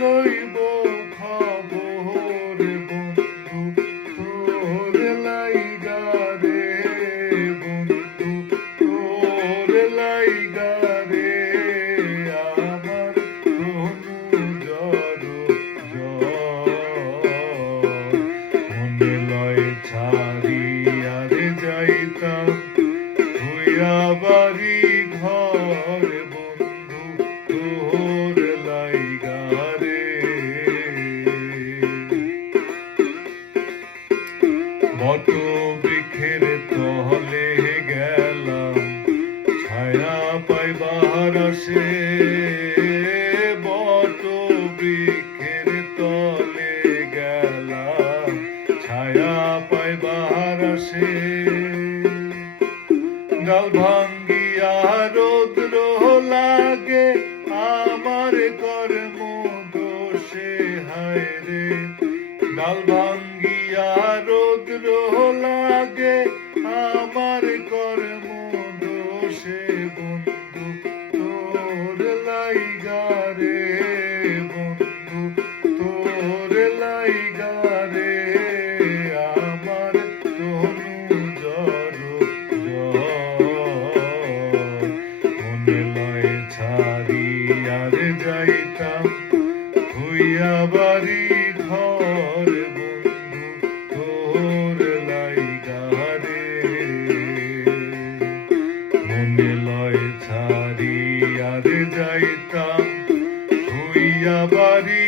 লইব খবর বন্ধু তোর লাইগা রে, বন্ধু তোর লাইগা রে, আমার তনু জড় মনে লয় ছাড়িয়া রে যাইতাম ভুইয়া বাড়ি ঘর বন্ধু তোর লাইগা রে। বট বৃক্ষের তলে গেলাম ছায়া পাইবার আসে, বট বৃক্ষের তলে গেলাম ছায়া পাইবার আসে। ডাল ভাঙ্গিয়া রৌদ্র লাগে আমার কর্ম দোষে হায় রে, ডাল ভাঙ্গিয়া রৌদ্র লাগে আমার কর্ম দোষে বন্ধু তোর লাইগা রে, বন্ধু তোর লাইগা রে, আমার তনু জড় মনে লয় ছাড়িয়া রে যাইতাম ভুইয়া বাড়ি ঘর বন্ধু তোর লাইগা রে। মনে লয় ছাড়িয়া রে যাইতাম ভুইয়া বাড়ি